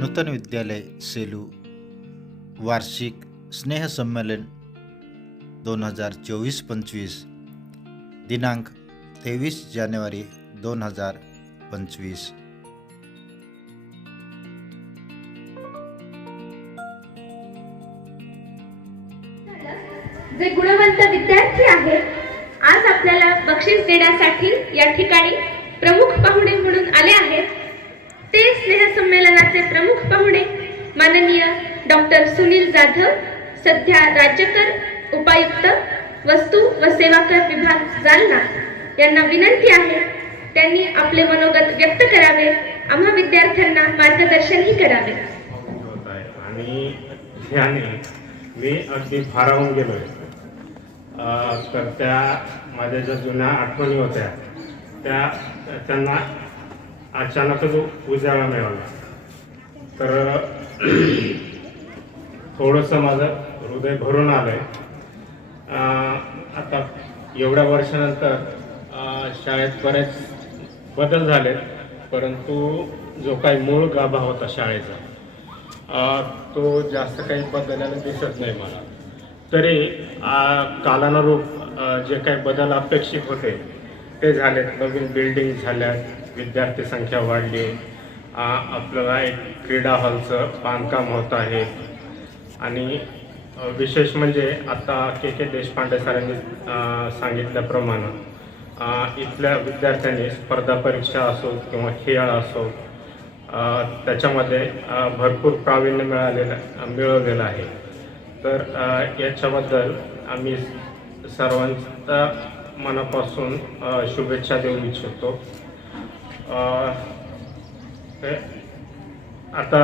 नूतन विद्यालय सेलू. वार्षिक स्नेहसंमेलन दोन हजार चोवीस पंचवीस दिनांक तेवीस जानेवारी दोन हजार पंचवीस. जे गुणवंत विद्यार्थी आहेत आज आपल्याला बक्षीस देण्यासाठी या ठिकाणी प्रमुख पाहुणे म्हणून आले आहेत. ते स्नेहसंमेलनाचे प्रमुख पाहुणे माननीय डॉक्टर सुनील जाधव सध्या राज्यकर उपायुक्त वस्तू व सेवा कर विभाग जालना. यांना विनंती आहे त्यांनी आपले मनोगत व्यक्त करावे. आम्हा विद्यार्थ्यांना मार्गदर्शनही करावे. आणि मी अगदी फारावून गेलो तर त्या माझ्या ज्या जुन्या आठवणी होत्या त्या त्यांना अचानकच उजाळा मिळाला. तर थोडंसं माझं हृदय भरून आलं आहे आता एवढ्या वर्षानंतर शाळेत बरेच बदल झाले परंतु जो काही मूळ गाभा होता शाळेचा तो जास्त काही बदलायला दिसत नाही मला. तरी कालानुरूप जे काही बदल अपेक्षित होते ते झाले नवीन बिल्डिंग झाल्या विद्यार्थी संख्या वाढली. आपल्याला एक क्रीडा हॉलचं बांधकाम होत आहे. आणि विशेष म्हणजे आता के के देशपांडे सरांनी सांगितल्याप्रमाणे इथल्या विद्यार्थ्यांनी स्पर्धा परीक्षा असो किंवा खेळ असो त्याच्यामध्ये भरपूर प्रावीण्य मिळालेलं मिळवलेलं आहे. तर याच्याबद्दल आम्ही सर्वांचा मनापासून शुभेच्छा देऊ इच्छितो. आता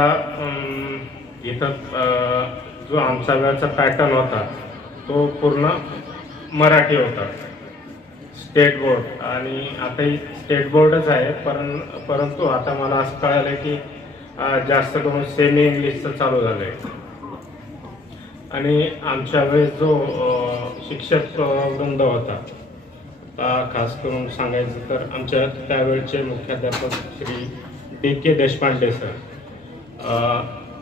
इथं जो आमचा वेळचा पॅटर्न होता तो पूर्ण मराठी होता. स्टेट बोर्ड आणि आताही स्टेट बोर्डच आहे परं परंतु आता मला असं कळालं की जास्त करून सेमी इंग्लिशचं चालू झालं आहे आणि आमच्या वेळेस जो शिक्षक वृंद होता खास करून सांगायचं तर आमच्या त्यावेळचे मुख्याध्यापक Shri D K Deshpande sir.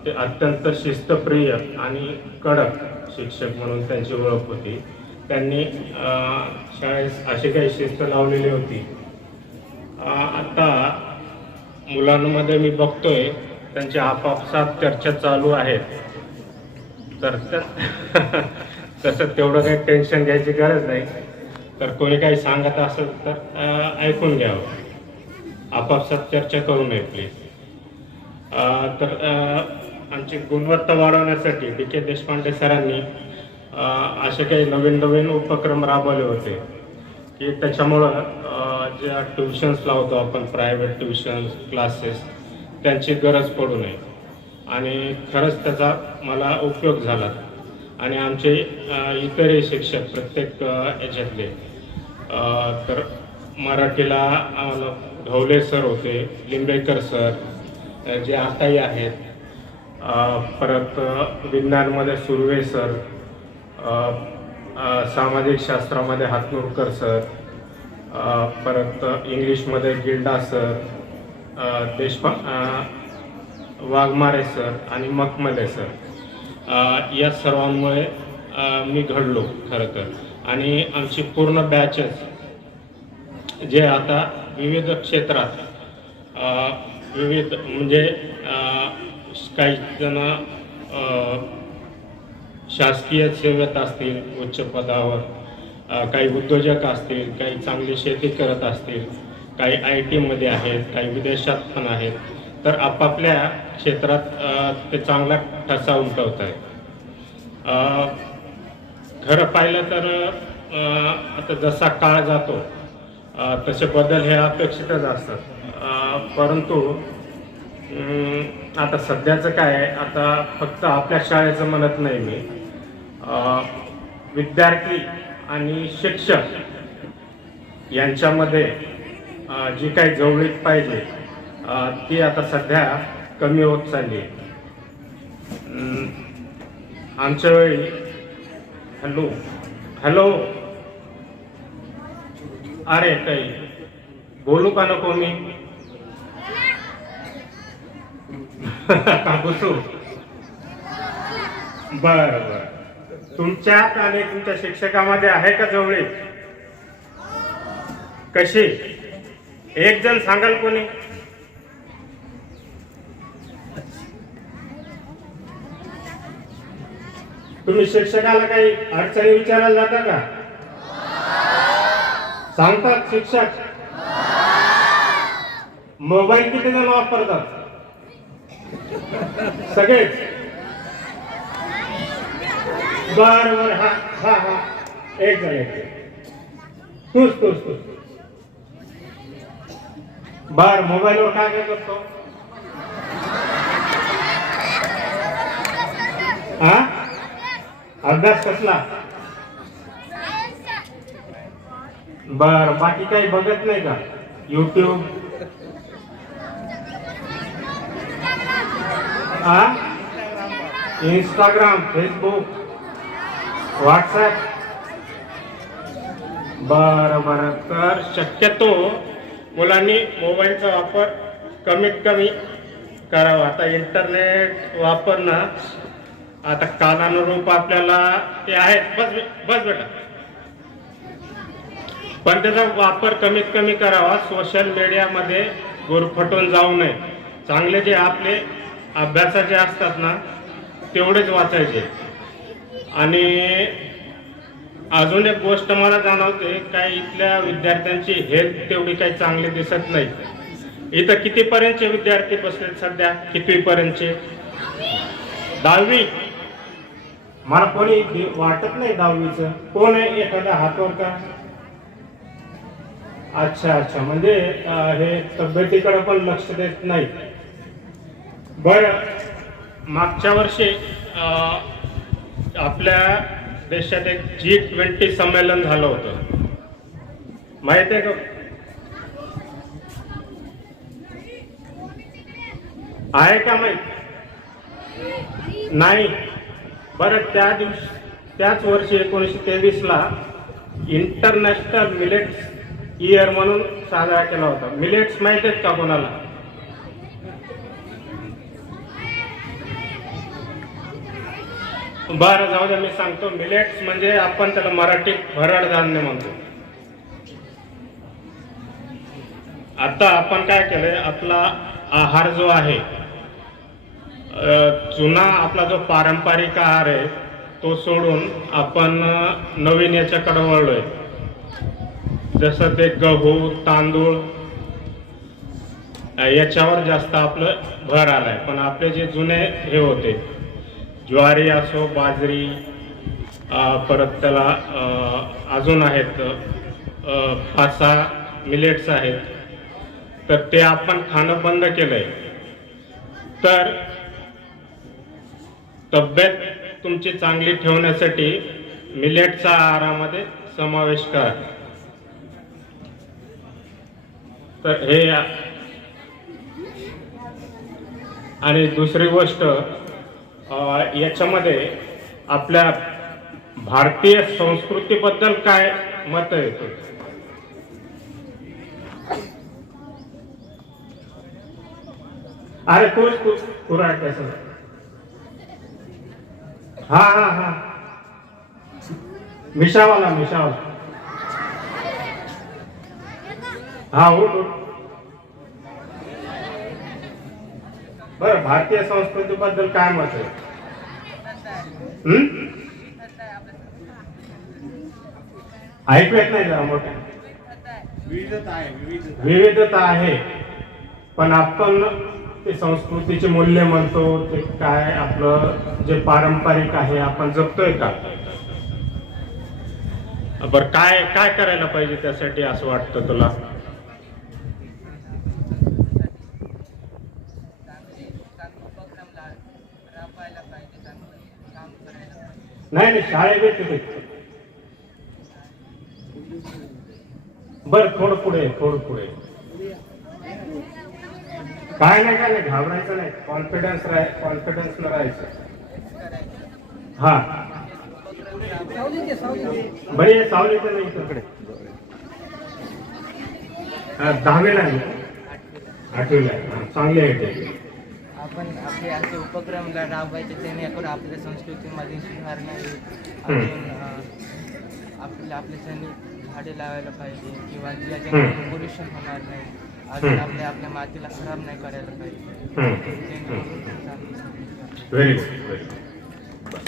ते अत्यंत शिस्तप्रिय आणि कडक शिक्षक म्हणून त्यांची ओळख होती. त्यांनी शाळेस अशी काही शिस्त लावलेली होती. आता मुलांमध्ये मी बघतोय त्यांच्या आपापसात चर्चा चालू आहेत तर तसं तेवढं काही टेन्शन घ्यायची गरज नाही. तर कोणी काही सांगत असेल तर ऐकून घ्यावं. आपापसात चर्चा करू नये प्लीज तर आमची गुणवत्ता वाढवण्यासाठी डी के देशपांडे सरांनी असे काही नवीन नवीन उपक्रम राबवले होते की त्याच्यामुळं ज्या ट्युशन्स लावतो आपण प्रायव्हेट ट्युशन्स क्लासेस त्यांची गरज पडू नये. आणि खरंच त्याचा मला उपयोग झाला. आणि आमचे इतरही शिक्षक प्रत्येक याच्यातले तर मराठीला आम्हाला ढवले सर होते लिंबेकर सर जे आताही आहेत. परत विज्ञानमध्ये सुर्वे सर सामाजिक शास्त्रामध्ये हातनुरकर सर परत इंग्लिशमध्ये गिल्डा सर देशपा वाघमारे सर आणि मखमले सर. या सर्वांमुळे मी घडलो खरं तर. आणि आमची पूर्ण बॅचेस जे आता विविध क्षेत्रात विविध म्हणजे काही जण शासकीय सेवेत असतील उच्च पदावर काही उद्योजक असतील काही चांगली शेती करत असतील काही आय टीमध्ये आहेत काही विदेशात पण आहेत तर आपापल्या क्षेत्रात ते चांगला ठसा उमटवत आहेत खरं पाहिलं तर आता जसा काळ जातो तसे बदल हे अपेक्षितच असतात. परंतु आता सध्याचं काय आता फक्त आपल्या शाळेचं म्हणत नाही मी. विद्यार्थी आणि शिक्षक यांच्यामध्ये जी काही जवळीक पाहिजे ती आता सध्या कमी होत चालली आहे. आमच्या वेळी हॅलो हॅलो. अरे काही बोलू का नको मी? बसू. बर बर. तुमच्यात आणि तुमच्या शिक्षकामध्ये आहे का जवळी कशी? एक जण सांगाल कोणी? तुम्ही शिक्षकाला काही अडचणी विचारायला जाता का? सांगतात शिक्षक. मोबाईल किती जण वापरतात? सगळेच. बर बर. हा हा हा. एक जण एक तूच तूच तूच. बर मोबाईलवर काय काय करतो? हा अभ्यास कसला? बर बाकी काही बघत नाही का? युट्यूब हा इंस्टाग्राम फेसबुक व्हॉट्सॲप बर बर. तर शक्यतो मुलांनी मोबाईलचा वापर कमीत कमी करावा. आता इंटरनेट वापरणं आता कालानुरूप आपल्याला ते आहेत. बस बस बेटा. पण त्याचा वापर कमीत कमी करावा. सोशल मीडियामध्ये गुरफटून जाऊ नये. चांगले जे आपले अभ्यासाचे असतात ना तेवढेच वाचायचे. आणि अजून एक गोष्ट मला जाणवते काय इथल्या विद्यार्थ्यांची हेल्थ तेवढी काही चांगली दिसत नाही. इथं कितीपर्यंतचे विद्यार्थी बसले सध्या? कितीपर्यंतचे दहावी? मला कोणी वाटत नाही दहावीचं. कोण आहे एखादा हातवर का? अच्छा अच्छा. म्हणजे हे तब्येतीकडे पण लक्ष देत नाही. बर. मागच्या वर्षी आपल्या देशात एक जी ट्वेंटी संमेलन झालं होतं. माहीत आहे का? आहे का माहीत? नाही. बरं त्या दिवशी त्याच वर्षी एकोणीसशे तेवीस ला इंटरनॅशनल मिलेट्स इयर म्हणून साजरा केला होता. मिलेट्स माहीत आहेत का कोणाला? बरं जाऊ द्या मी सांगतो. मिलेट्स म्हणजे आपण त्याला मराठीत भरड धान्य म्हणतो. आता आपण काय केलंय? आपला आहार जो आहे जुना आपला जो पारंपरिक आहार आहे तो सोडून आपण नवीन याच्याकडे वळलोय. जसं ते गहू तांदूळ याच्यावर जास्त आपलं भर आलाय. पण आपले जे जुने हे होते ज्वारी असो बाजरी परत त्याला अजून आहेत पाच सहा मिलेट्स आहेत तर ते आपण खाणं बंद केलंय. तर तब्येत तुमची चांगली ठेवण्यासाठी मिलेटचा आहारामध्ये समावेश करा. तर हे आणि दुसरी गोष्ट याच्यामध्ये आपल्या भारतीय संस्कृतीबद्दल काय मत येतो अरे तूच तू तुरा कसं? हा हा हा. मिशावाला मिशावाला. हा उठ बर भारतीय संस्कृतीबद्दल काय मत आहे? हम्म? ऐकू येत नाही जरा मोठ्या. विविधता आहे. पण आपण ते संस्कृतीचे मूल्य म्हणतो ते काय आपलं जे पारंपरिक आहे आपण जपतोय का? बर काय काय करायला पाहिजे त्यासाठी असं वाटतं तुला? नाही नाही शाळेत येते बर थोडं पुढे थोडं पुढे. काय नाही काय नाही घाबरायचं नाही. कॉन्फिडन्स राह कॉन्फिडन्स न राहायचं. हा. बरे सावलीचं नाही इकडे. हा, दहावीला? आठवीला चांगली आहे ते. आपण आपले असे उपक्रम राबवायचे जेणेकरून आपल्या संस्कृतीमध्ये सुधारणा आपल्या आपल्या सणी झाडे लावायला पाहिजे किंवा ज्या. जेणेकरून पोल्युशन होणार नाही. अजून हम्म. आपल्या आपल्या मातीला खराब नाही करायला पाहिजे. हम्म. जेणेकरून चांगली संस्कृती व्हेरी गुड व्हेरी गुड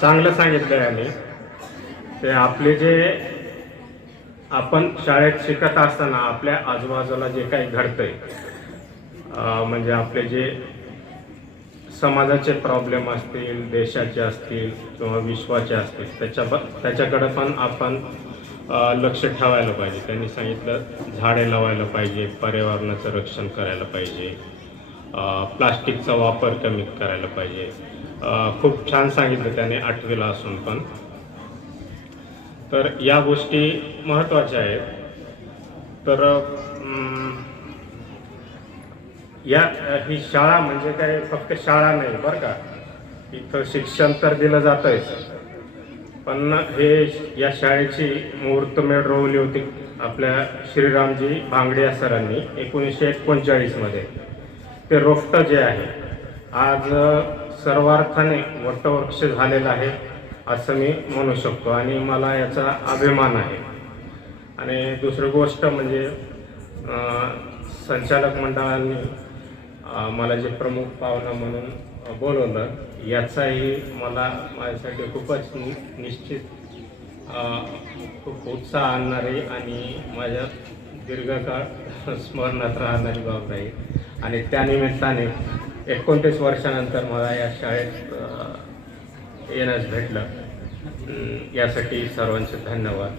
चांगलं सांगितलं आहे आम्ही. ते आपले जे आपण शाळेत शिकत असताना आपल्या आजूबाजूला जे काही घडतंय म्हणजे आपले जे समाजाचे प्रॉब्लेम असतील देशाचे असतील किंवा विश्वाचे असतील त्याच्या त्याच्याकडं पण आपण लक्ष ठेवायला पाहिजे. त्यांनी सांगितलं झाडे लावायला पाहिजे पर्यावरणाचं रक्षण करायला पाहिजे. प्लास्टिकचा वापर कमी करायला पाहिजे. खूप छान सांगितलं त्याने आठवीला असून पण. तर या गोष्टी महत्त्वाच्या आहेत. तर या ही शाळा म्हणजे काय फक्त शाळा नाही बरं का? इथं शिक्षण तर दिलं जातंय. पण हे या शाळेची मुहूर्तमेढ रोवली होती आपल्या श्रीरामजी भांगडिया सरांनी एकोणीसशे एकोणचाळीसमध्ये ते रोपटं जे आहे आज सर्वार्थाने वटवृक्ष झालेलं आहे असं मी म्हणू शकतो आणि मला याचा अभिमान आहे. आणि दुसरी गोष्ट म्हणजे संचालक मंडळांनी मला जे प्रमुख पाहुणा म्हणून बोलवलं याचाही मला माझ्यासाठी खूपच नि- निश्चित खूप उत्साह आणणारी आणि माझ्या दीर्घकाळ स्मरणात राहणारी बाब आहे. आणि त्यानिमित्ताने एकोणतीस वर्षानंतर मला या शाळेत येण्यास भेटलं. यासाठी सर्वांचे धन्यवाद.